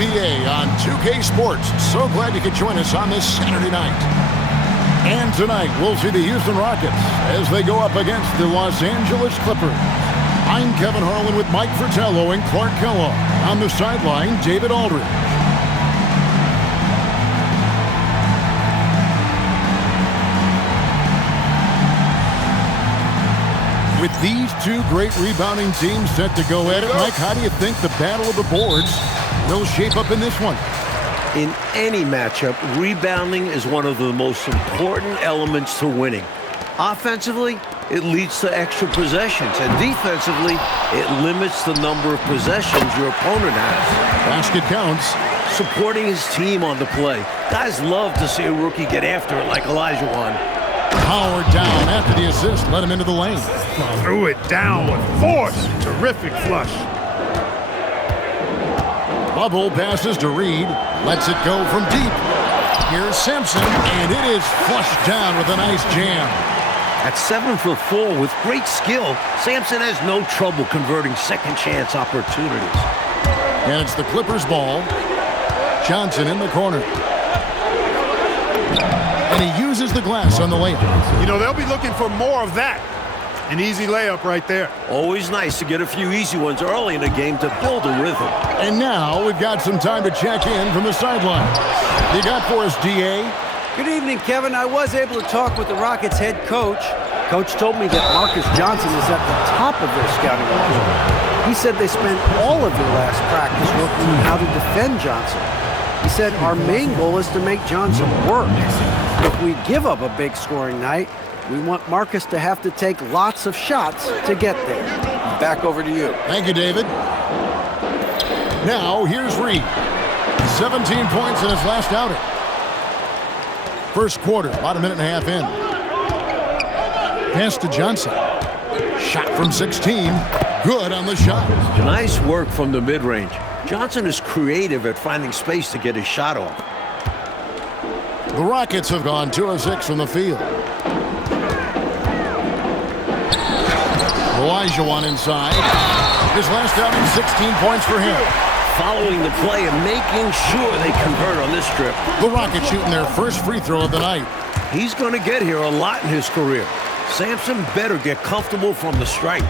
NBA on 2K Sports. So glad you could join us on this Saturday night. And tonight, we'll see the Houston Rockets as they go up against the Los Angeles Clippers. I'm Kevin Harlan with Mike Fratello and Clark Kellogg. On the sideline, David Aldridge. With these two great rebounding teams set to go at it, Mike, how do you think the battle of the boards will shape up in this one? In any matchup, rebounding is one of the most important elements to winning. Offensively, it leads to extra possessions, and defensively, it limits the number of possessions your opponent has. Basket counts. Supporting his team on the play. Guys love to see a rookie get after it like Olajuwon. Howard down after the assist, let him into the lane. Threw it down with force. Terrific flush. Bubble passes to Reed. Lets it go from deep. Here's Sampson, and it is flushed down with a nice jam. At 7'4" with great skill, Sampson has no trouble converting second-chance opportunities. And it's the Clippers' ball. Johnson in the corner. And he uses the glass on the layup. You know, they'll be looking for more of that. An easy layup right there. Always nice to get a few easy ones early in the game to build a rhythm. And now we've got some time to check in from the sideline. You got for us, D.A.? Good evening, Kevin. I was able to talk with the Rockets head coach. Coach told me that Marcus Johnson is at the top of their scouting report. He said they spent all of their last practice working on how to defend Johnson. He said our main goal is to make Johnson work. If we give up a big scoring night, we want Marcus to have to take lots of shots to get there. Back over to you. Thank you, David. Now, here's Reed. 17 points in his last outing. First quarter, about a minute and a half in. Pass to Johnson. Shot from 16. Good on the shot. Nice work from the mid-range. Johnson is creative at finding space to get his shot off. The Rockets have gone 2 of 6 from the field. Olajuwon inside. His last outing, 16 points for him. Following the play and making sure they convert on this trip. The Rockets shooting their first free throw of the night. He's going to get here a lot in his career. Sampson better get comfortable from the stripe.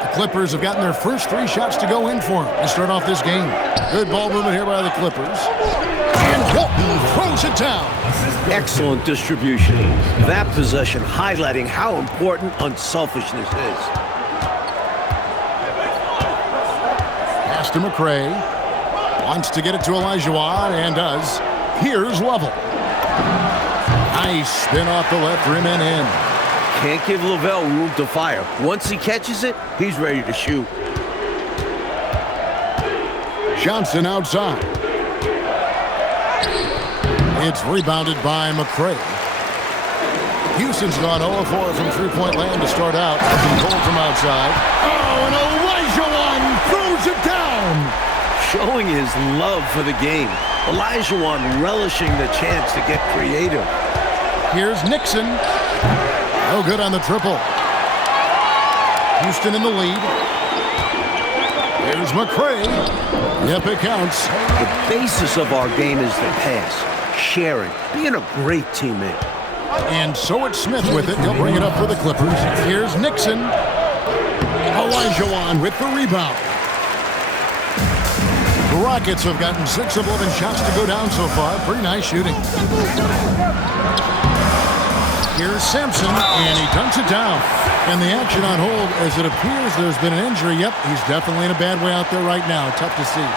The Clippers have gotten their first 3 shots to go in for him to start off this game. Good ball movement here by the Clippers. And Walton throws it down. Excellent distribution. That possession highlighting how important unselfishness is. Pass to McRae. Wants to get it to Olajuwon and does. Here's Lovell. Nice spin off the left rim and in. Can't give Lavelle room to fire. Once he catches it, he's ready to shoot. Johnson outside. It's rebounded by McRae. Houston's gone 0-4 from three-point land to start out. Some goal from outside. Oh, and Olajuwon throws it down. Showing his love for the game. Olajuwon relishing the chance to get creative. Here's Nixon. No good on the triple. Houston in the lead. Here's McRae. Yep, it counts. The basis of our game is the pass, sharing, being a great teammate. And so it's Smith with it. He'll bring it up for the Clippers. Here's Nixon. Olajuwon with the rebound. The Rockets have gotten 6 of 11 shots to go down so far. Pretty nice shooting. Here's Sampson, and he dunks it down. And the action on hold as it appears there's been an injury. Yep, he's definitely in a bad way out there right now. Tough to see.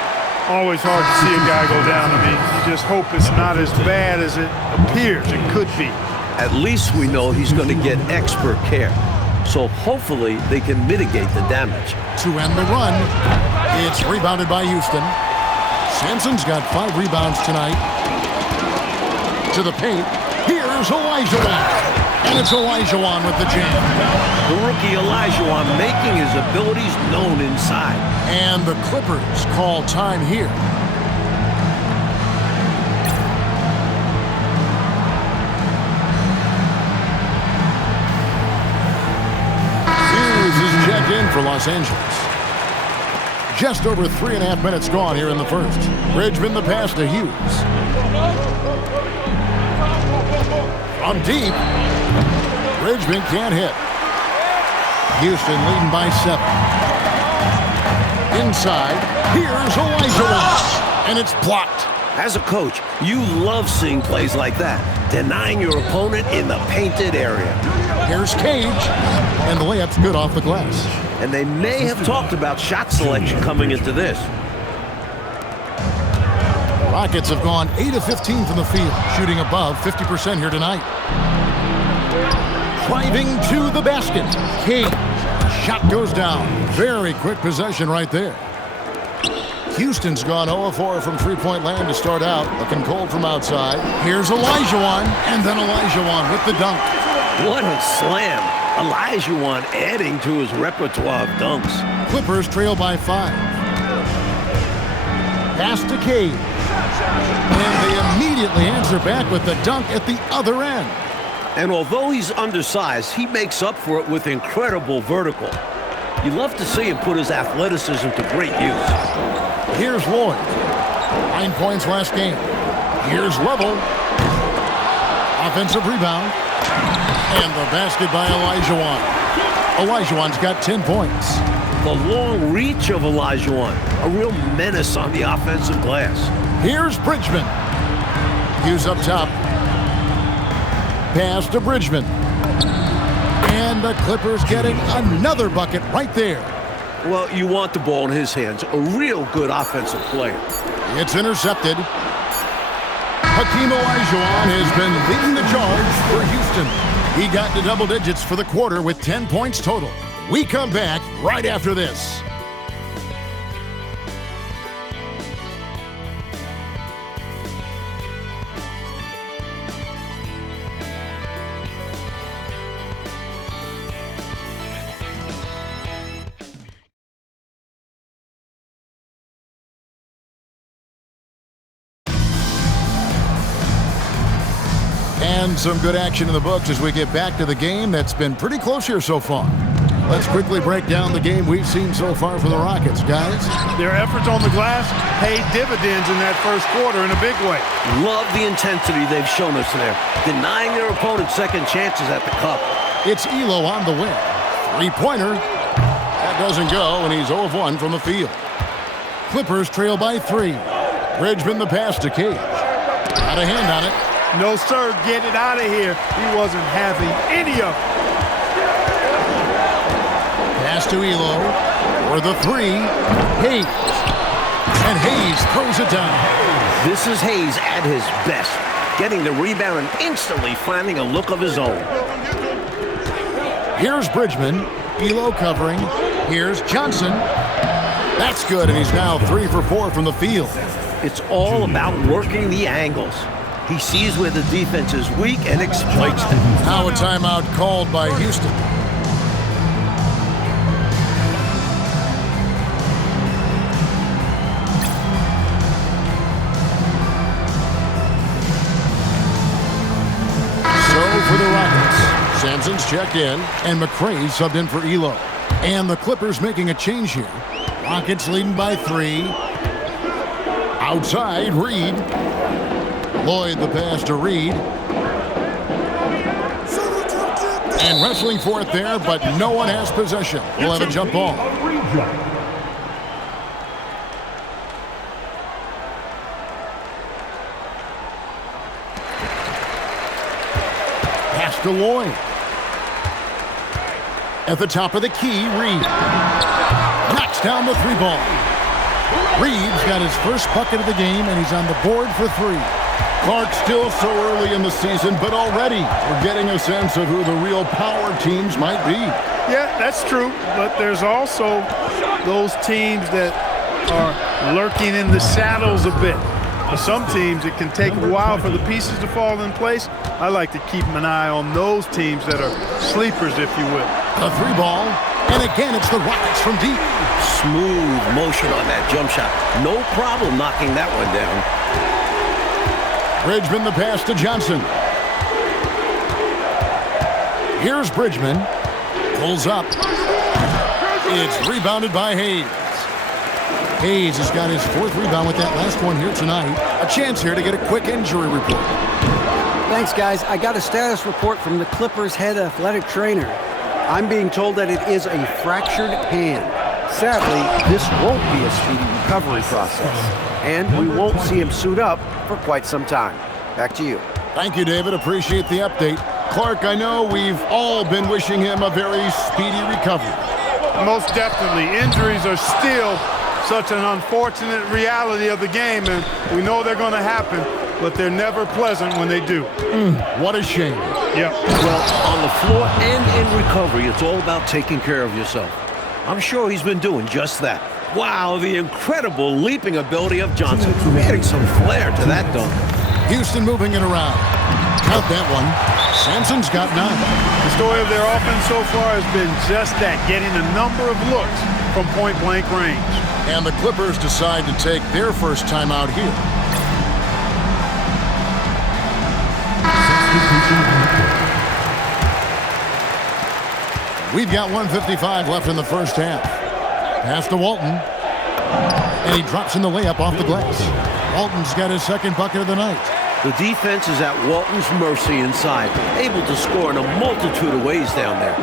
Always hard to see a guy go down. I mean, you just hope it's not as bad as it appears. It could be. At least we know he's going to get expert care. So hopefully they can mitigate the damage. To end the run, it's rebounded by Houston. Sampson's got 5 rebounds tonight. To the paint. Here's Olajuwon. And it's Olajuwon with the jam. The rookie Olajuwon making his abilities known inside. And the Clippers call time here. Hughes is checked in for Los Angeles. Just over 3.5 minutes gone here in the first. Bridgman the pass to Hughes. From deep. Bridgman can't hit. Houston leading by 7. Inside. Here's Elijah. And it's blocked. As a coach, you love seeing plays like that, denying your opponent in the painted area. Here's Cage. And the layup's good off the glass. And they may have talked about shot selection coming into this. Rockets have gone 8 of 15 from the field, shooting above 50% here tonight. Driving to the basket. Cage. Shot goes down. Very quick possession right there. Houston's gone 0-4 from three-point land to start out. Looking cold from outside. Here's Elijah, and then Elijah with the dunk. What a slam. Elijah adding to his repertoire of dunks. Clippers trail by 5. Pass to Cage. And they immediately answer back with the dunk at the other end. And although he's undersized, he makes up for it with incredible vertical. You love to see him put his athleticism to great use. Here's Lloyd. 9 points last game. Here's Level. Offensive rebound. And the basket by Elijah's got 10 points. The long reach of Elijah, a real menace on the offensive glass. Here's Bridgman. Hughes up top. Pass to Bridgman. And the Clippers getting another bucket right there. Well, you want the ball in his hands. A real good offensive player. It's intercepted. Hakeem Olajuwon has been leading the charge for Houston. He got to double digits for the quarter with 10 points total. We come back right after this. And some good action in the books as we get back to the game that's been pretty close here so far. Let's quickly break down the game we've seen so far for the Rockets, guys. Their efforts on the glass paid dividends in that first quarter in a big way. Love the intensity they've shown us there, denying their opponent second chances at the cup. It's Elo on the win. Three-pointer. That doesn't go, and he's 0 of 1 from the field. Clippers trail by 3. Bridgman the pass to Cage. Got a hand on it. No, sir, get it out of here. He wasn't having any of it. Pass to Elo for the 3. Hayes. And Hayes throws it down. This is Hayes at his best, getting the rebound and instantly finding a look of his own. Here's Bridgman. Elo covering. Here's Johnson. That's good, and he's now 3 for 4 from the field. It's all about working the angles. He sees where the defense is weak and exploits it. Now a timeout called by Houston. So for the Rockets, Sampson's checked in, and McRae subbed in for Elo. And the Clippers making a change here. Rockets leading by 3. Outside, Reed. Lloyd the pass to Reed. And wrestling for it there, but no one has possession. We'll have a jump ball. Pass to Lloyd. At the top of the key, Reed. Knocks down the 3-ball. Reed's got his first bucket of the game, and he's on the board for 3. Clark still so early in the season, but already we're getting a sense of who the real power teams might be. Yeah, that's true, but there's also those teams that are lurking in the shadows a bit. For some teams, it can take a while for the pieces to fall in place. I like to keep an eye on those teams that are sleepers, if you will. A 3-ball, and again it's the Rockets from deep. Smooth motion on that jump shot. No problem knocking that one down. Bridgman the pass to Johnson. Here's Bridgman. Pulls up. It's rebounded by Hayes. Hayes has got his 4th rebound with that last one here tonight. A chance here to get a quick injury report. Thanks, guys. I got a status report from the Clippers' head athletic trainer. I'm being told that it is a fractured hand. Sadly, this won't be a speedy recovery process, and we won't see him suit up for quite some time. Back to you. Thank you, David. Appreciate the update. Clark, I know we've all been wishing him a very speedy recovery. Most definitely. Injuries are still such an unfortunate reality of the game, and we know they're going to happen, but they're never pleasant when they do. What a shame. Yep. Well, on the floor and in recovery, it's all about taking care of yourself. I'm sure he's been doing just that. Wow, the incredible leaping ability of Johnson. Adding some flair to that dunk. Houston moving it around. Count that one. Sampson's got 9. The story of their offense so far has been just that, getting a number of looks from point-blank range. And the Clippers decide to take their first time out here. We've got 1:55 left in the first half. Pass to Walton. And he drops in the layup off the glass. Walton's got his 2nd bucket of the night. The defense is at Walton's mercy inside, able to score in a multitude of ways down there.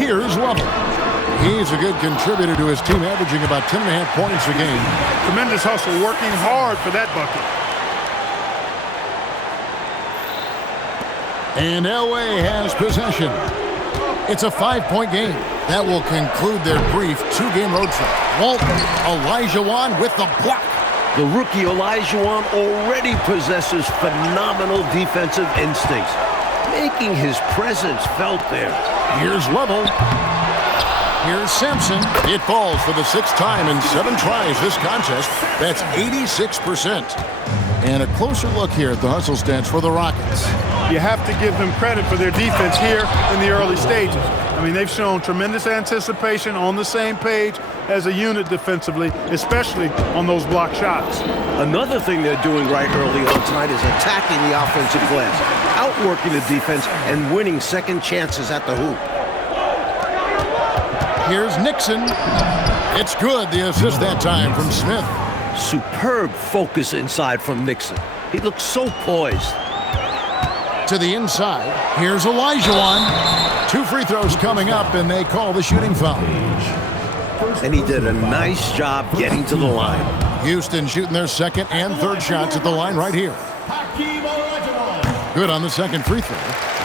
Here's Lovell. He's a good contributor to his team, averaging about 10.5 points a game. Tremendous hustle, working hard for that bucket. And Elway has possession. It's a 5-point game. That will conclude their brief 2-game road trip. Walton, Olajuwon with the block. The rookie Olajuwon already possesses phenomenal defensive instincts, making his presence felt there. Here's Lovell. Here's Sampson. It falls for the 6th time in 7 tries this contest. That's 86%. And a closer look here at the hustle stats for the Rockets. You have to give them credit for their defense here in the early stages. I mean, they've shown tremendous anticipation, on the same page as a unit defensively, especially on those block shots. Another thing they're doing right early on tonight is attacking the offensive glass, outworking the defense, and winning second chances at the hoop. Here's Nixon. It's good. The assist that time from Smith. Superb focus inside from Nixon. He looks so poised. To the inside. Here's Olajuwon. 2 free throws coming up, and they call the shooting foul. And he did a nice job getting to the line. Houston shooting their 2nd and 3rd shots at the line right here. Good on the 2nd free throw.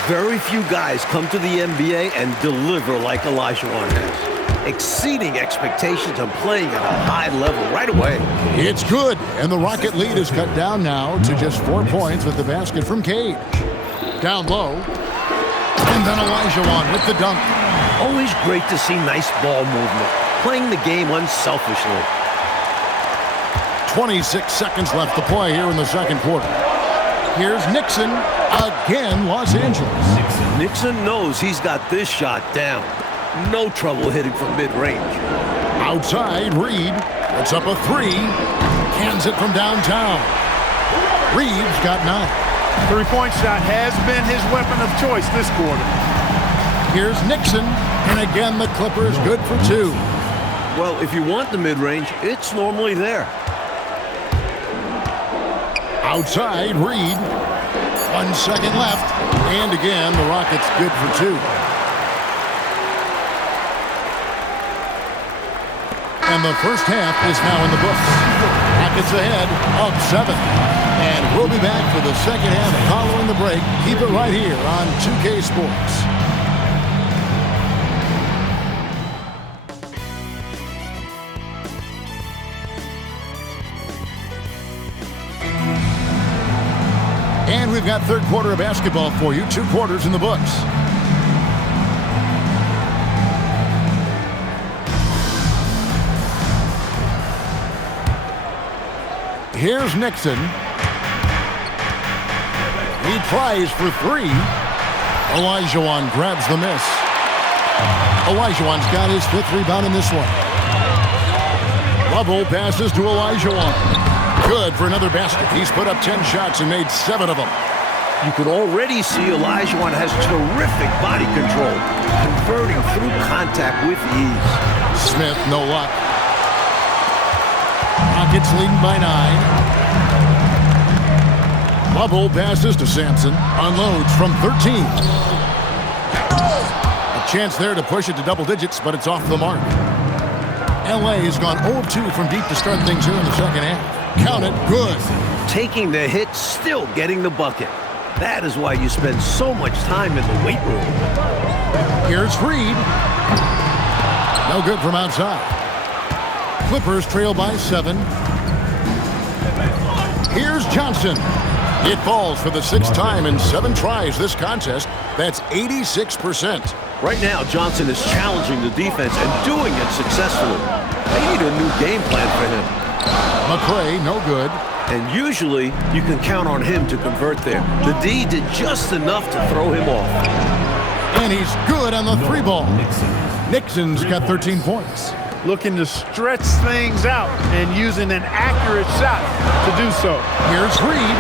Very few guys come to the NBA and deliver like Olajuwon has, exceeding expectations and playing at a high level right away. It's good, and the Rocket lead is cut down now to just 4 points with the basket from Cage. Down low, and then Olajuwon with the dunk. Always great to see nice ball movement, playing the game unselfishly. 26 seconds left to play here in the 2nd quarter. Here's Nixon, again Los Angeles. Nixon knows he's got this shot down. No trouble hitting from mid-range. Outside, Reed puts up a 3, cans it from downtown. Reed's got 9. 3-point shot has been his weapon of choice this quarter. Here's Nixon, and again the Clippers good for 2. Well, if you want the mid-range, it's normally there. Outside, Reed. 1 second left, and again the Rockets good for 2. And the first half is now in the books. Rockets ahead of 7. And we'll be back for the second half following the break. Keep it right here on 2K Sports. And we've got 3rd quarter of basketball for you. 2 quarters in the books. Here's Nixon. He tries for 3. Olajuwon grabs the miss. Olajuwon's got his 5th rebound in this one. Lovell passes to Olajuwon. Good for another basket. He's put up 10 shots and made 7 of them. You can already see Olajuwon has terrific body control, converting through contact with ease. Smith, no luck. Rockets leading by 9. Bubble passes to Sampson. Unloads from 13. A chance there to push it to double digits, but it's off the mark. LA has gone 0 of 2 from deep to start things here in the second half. Count it, good. Taking the hit, still getting the bucket. That is why you spend so much time in the weight room. Here's Reed. No good from outside. Clippers trail by 7. Here's Johnson. It falls for the 6th time in 7 tries this contest. That's 86%. Right now, Johnson is challenging the defense and doing it successfully. They need a new game plan for him. McRae, no good. And usually, you can count on him to convert there. The D did just enough to throw him off. And he's good on the 3 ball. Nixon's got 13 points. Looking to stretch things out and using an accurate shot to do so. Here's Reed.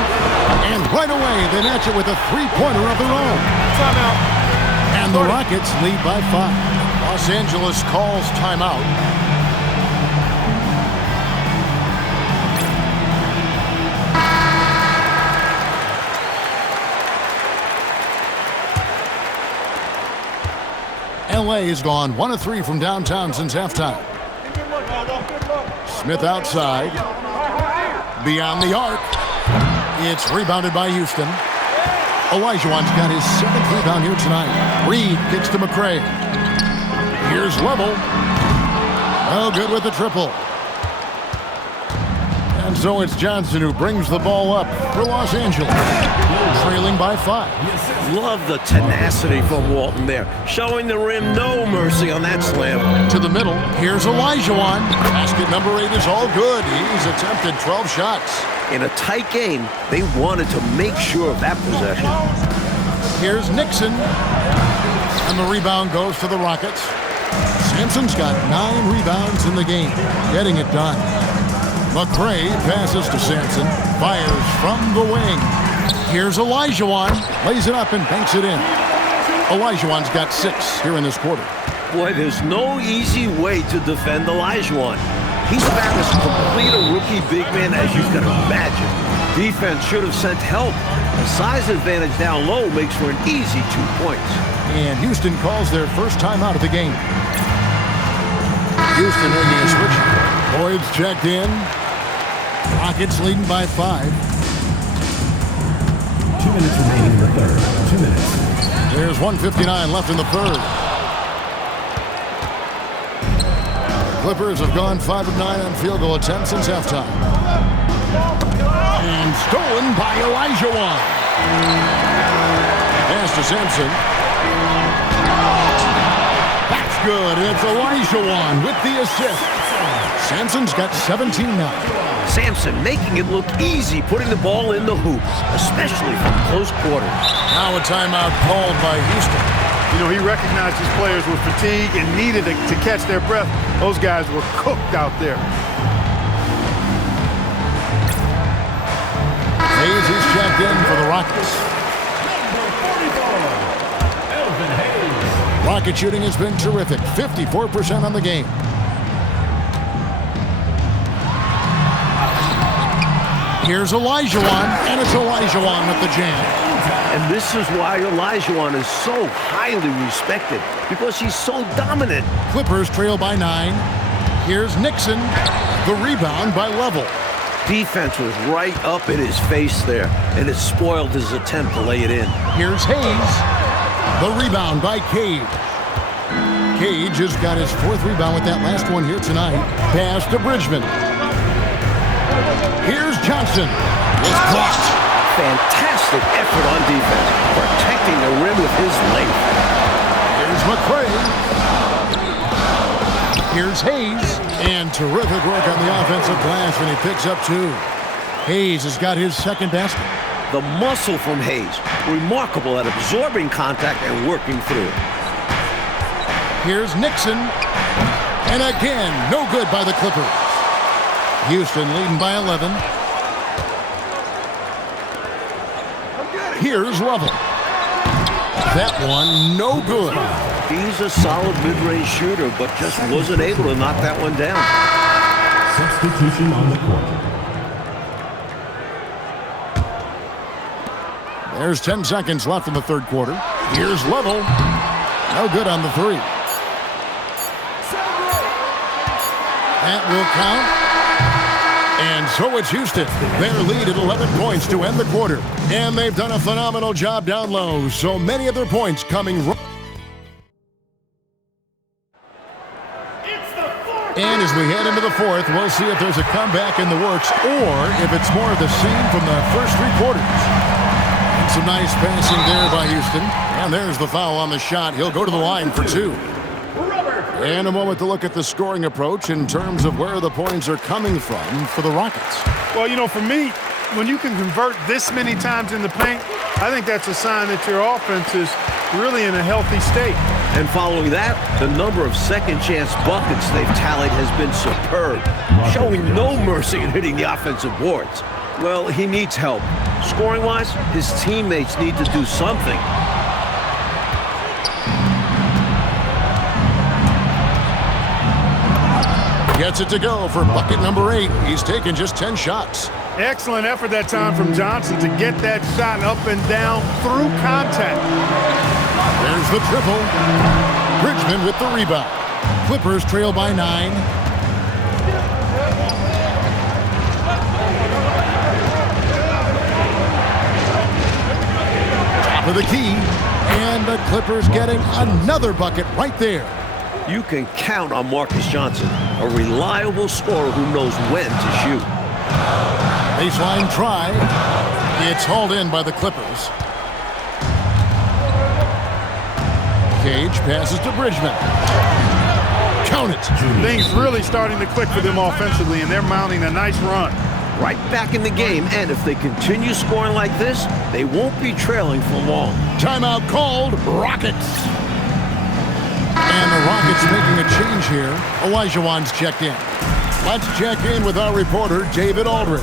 And right away, they match it with a 3-pointer of their own. Timeout. And the Rockets lead by 5. Los Angeles calls timeout. LA has gone 1 of 3 from downtown since halftime. Smith outside. Beyond the arc. It's rebounded by Houston. Olajuwon's got his 7th rebound here tonight. Reed kicks to McRae. Here's Level. No good with the triple. And so it's Johnson who brings the ball up for Los Angeles. Trailing by 5. Love the tenacity from Walton there. Showing the rim no mercy on that slam. To the middle. Here's Olajuwon. Basket number 8 is all good. He's attempted 12 shots. In a tight game, they wanted to make sure of that possession. Here's Nixon. And the rebound goes to the Rockets. Sampson's got 9 rebounds in the game. Getting it done. McRae passes to Sampson. Fires from the wing. Here's Olajuwon. Lays it up and banks it in. Olajuwon's got 6 here in this quarter. Boy, there's no easy way to defend Olajuwon. He's about as complete a rookie big man as you can imagine. Defense should have sent help. The size advantage down low makes for an easy 2 points. And Houston calls their first time out of the game. Houston making a switch. Boyd's checked in. Rockets leading by 5. 2 minutes remaining in the third. 2 minutes. There's 1:59 left in the third. Clippers have gone 5 of 9 on field goal attempts since halftime. And stolen by Olajuwon. Pass to Sampson. That's good. It's Olajuwon with the assist. Sampson's got 17 now. Sampson making it look easy putting the ball in the hoop, especially from close quarters. Now a timeout called by Houston. You know, he recognized his players were fatigued and needed to catch their breath. Those guys were cooked out there. Hayes is checked in for the Rockets. Rocket shooting has been terrific. 54% on the game. Here's Olajuwon, and it's Olajuwon with the jam. And this is why Olajuwon is so highly respected, because he's so dominant. Clippers trail by 9. Here's Nixon. The rebound by Level. Defense was right up in his face there, and it spoiled his attempt to lay it in. Here's Hayes. The rebound by Cade. Cage has got his 4th rebound with that last one here tonight. Pass to Bridgman. Here's Johnson. It's blocked. Fantastic effort on defense, protecting the rim with his length. Here's McRae. Here's Hayes. And terrific work on the offensive glass, and he picks up 2. Hayes has got his 2nd basket. The muscle from Hayes, remarkable at absorbing contact and working through it. Here's Nixon. And again, no good by the Clippers. Houston leading by 11. Here's Lovell. That one, no good. He's a solid mid-range shooter, but just wasn't able to knock that one down. Substitution on the court. There's 10 seconds left in the third quarter. Here's Lovell. No good on the three. That will count. And so it's Houston. Their lead at 11 points to end the quarter. And they've done a phenomenal job down low. So many of their points coming. And as we head into the fourth, we'll see if there's a comeback in the works or if it's more of the same from the first three quarters. And some nice passing there by Houston. And there's the foul on the shot. He'll go to the line for two. And a moment to look at the scoring approach in terms of where the points are coming from for the Rockets. Well, you know, for me, when you can convert this many times in the paint, I think that's a sign that your offense is really in a healthy state. And following that, the number of second-chance buckets they've tallied has been superb, showing no mercy in hitting the offensive boards. Well, he needs help. Scoring-wise, his teammates need to do something. Gets it to go for bucket number 8. He's taken just 10 shots. Excellent effort that time from Johnson to get that shot up and down through contact. There's the triple. Bridgman with the rebound. Clippers trail by 9. Top of the key. And the Clippers getting another bucket right there. You can count on Marcus Johnson, a reliable scorer who knows when to shoot. Baseline try. It's hauled in by the Clippers. Cage passes to Bridgman. Count it. Things really starting to click for them offensively, and they're mounting a nice run. Right back in the game, and if they continue scoring like this, they won't be trailing for long. Timeout called. Rockets. And the Rockets making a change here. Olajuwon's checked in. Let's check in with our reporter, David Aldridge.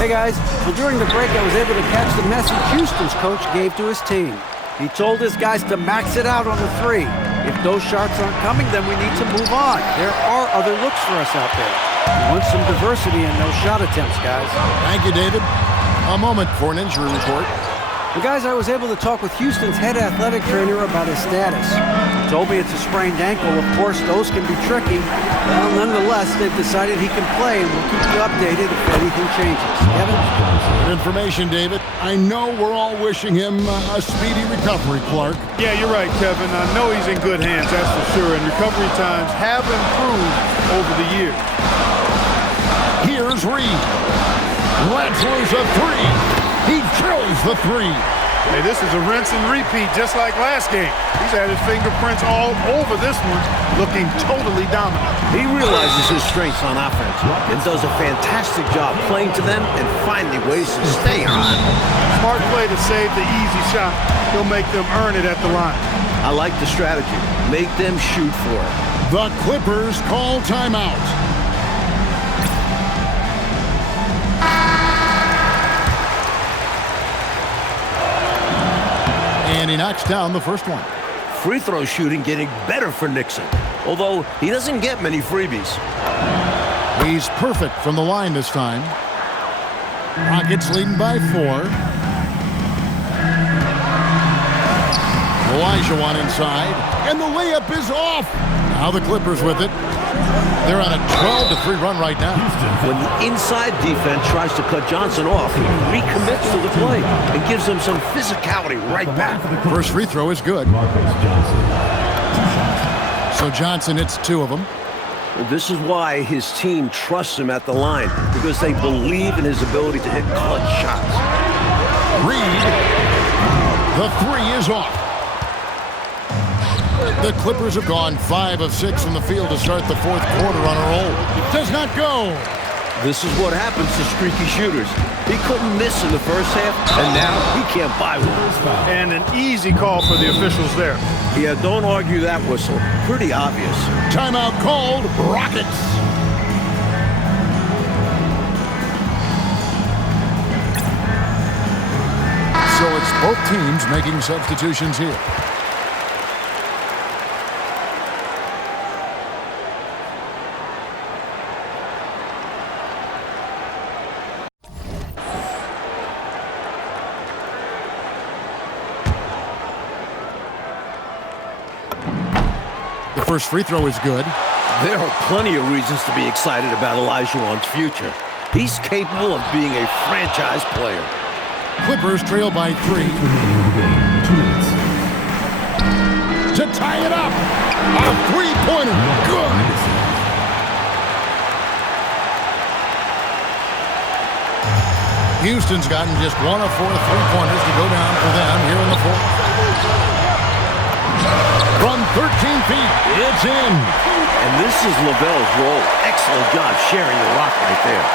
Hey, guys. Well, during the break, I was able to catch the message Houston's coach gave to his team. He told his guys to max it out on the three. If those shots aren't coming, then we need to move on. There are other looks for us out there. We want some diversity in those shot attempts, guys. Thank you, David. A moment for an injury report. Well, guys, I was able to talk with Houston's head athletic trainer about his status. He told me it's a sprained ankle. Of course, those can be tricky. Well, nonetheless, they've decided he can play, and we'll keep you updated if anything changes. Kevin? Good information, David. I know we're all wishing him a speedy recovery, Clark. Yeah, you're right, Kevin. I know he's in good hands, that's for sure, and recovery times have improved over the years. Here's Reed. Laterals a three. He drills the three. Hey, this is a rinse and repeat, just like last game. He's had his fingerprints all over this one, looking totally dominant. He realizes his strengths on offense and does a fantastic job playing to them and finding ways to stay on. Smart play to save the easy shot. He'll make them earn it at the line. I like the strategy. Make them shoot for it. The Clippers call timeout. And he knocks down the first one. Free throw shooting getting better for Nixon, although he doesn't get many freebies. He's perfect from the line this time. Rockets leading by 4. Olajuwon inside, and the layup is off. Now the Clippers with it. They're on a 12-3 run right now. When the inside defense tries to cut Johnson off, he recommits to the play and gives them some physicality right back. First free throw is good. So Johnson hits 2 of them. This is why his team trusts him at the line, because they believe in his ability to hit clutch shots. Reed. The 3 is off. The Clippers have gone 5 of 6 from the field to start the fourth quarter on a roll. Does not go. This is what happens to streaky shooters. He couldn't miss in the first half, and now he can't buy one. And an easy call for the officials there. Yeah, don't argue that whistle. Pretty obvious. Timeout called. Rockets. So it's Both teams making substitutions here. The first free throw is good. There are plenty of reasons to be excited about Olajuwon's future. He's capable of being a franchise player. Clippers trail by 3. 2 minutes. To tie it up. A three-pointer. Good. Houston's gotten just 1 of 4 three-pointers to go down for them here in the fourth. From 13 feet, it's in. And this is LaVelle's role. Excellent job sharing the rock right there.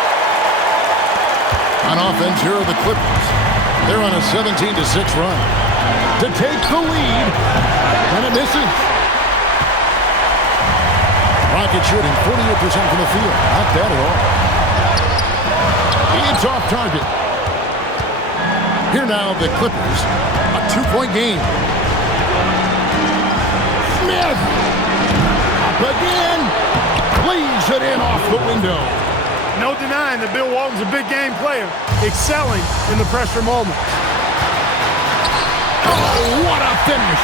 On offense, here are the Clippers. They're on a 17-6 run. To take the lead, and it misses. Rockets shooting 48% from the field. Not bad at all. It's off target. Here now, the Clippers. A 2-point game. Smith. Up again. Lays it in off the window. No denying that Bill Walton's a big game player, excelling in the pressure moment. Oh, what a finish.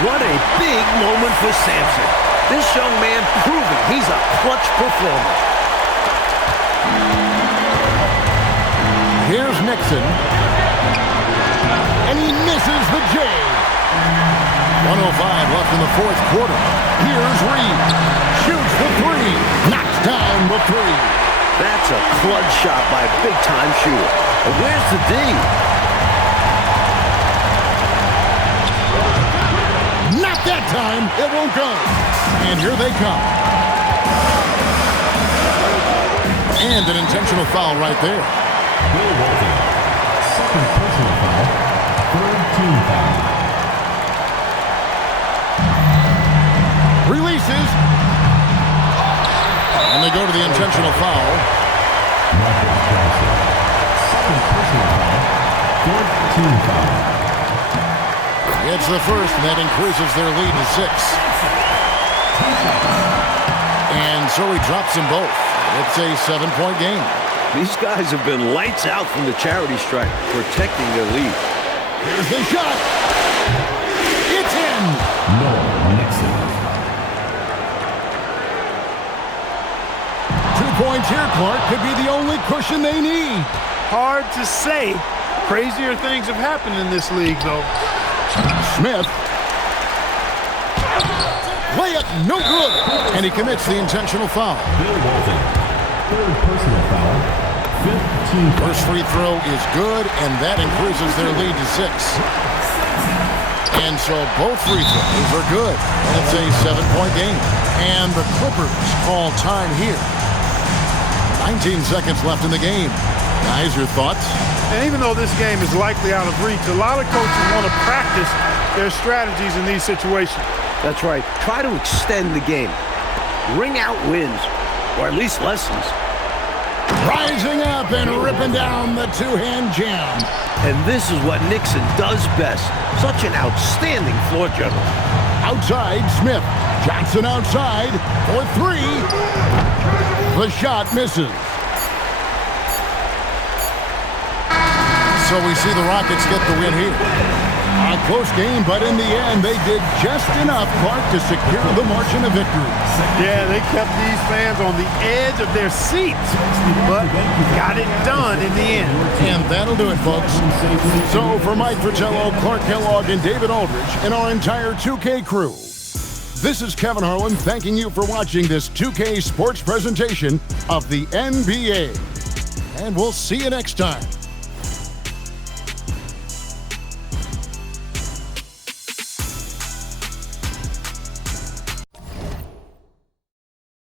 What a big moment for Sampson. This young man proving he's a clutch performer. Here's Nixon. And he misses the J. 1:05 left in the fourth quarter. Here's Reed. Shoots the three. Knocks down the three. That's a clutch shot by a big-time shooter. And where's the D? Not that time. It won't go. And here they come. And an intentional foul right there. Bill Walton. Second personal foul. Third team foul. Releases. And they go to the intentional foul. Marcus Johnson. Second personal foul. Third team foul. It's the first, and that increases their lead to 6. And so he drops them both. It's a 7-point game. These guys have been lights out from the charity stripe, protecting their lead. Here's the shot. It's in. No, Nixon. 2 points here, Clark. Could be the only cushion they need. Hard to say. Crazier things have happened in this league, though. Smith. Layup, no good. And he commits the intentional foul. Bill Walton. Third personal foul. Fifth team foul. First free throw is good, and that increases their lead to 6. And so both free throws are good. And it's a 7-point game. And the Clippers call time here. 19 seconds left in the game. Guys, your thoughts? And even though this game is likely out of reach, a lot of coaches want to practice their strategies in these situations. That's right. Try to extend the game. Ring out wins, or at least lessons. Rising up and ripping down the two-hand jam. And this is what Nixon does best. Such an outstanding floor general. Outside, Smith. Johnson outside for 3. The shot misses. So we see the Rockets get the win here. A close game, but in the end, they did just enough, Clark, to secure the margin of victory. Yeah, they kept these fans on the edge of their seats, but got it done in the end. And that'll do it, folks. So for Mike Fratello, Clark Kellogg, and David Aldridge, and our entire 2K crew, this is Kevin Harlan thanking you for watching this 2K sports presentation of the NBA. And we'll see you next time.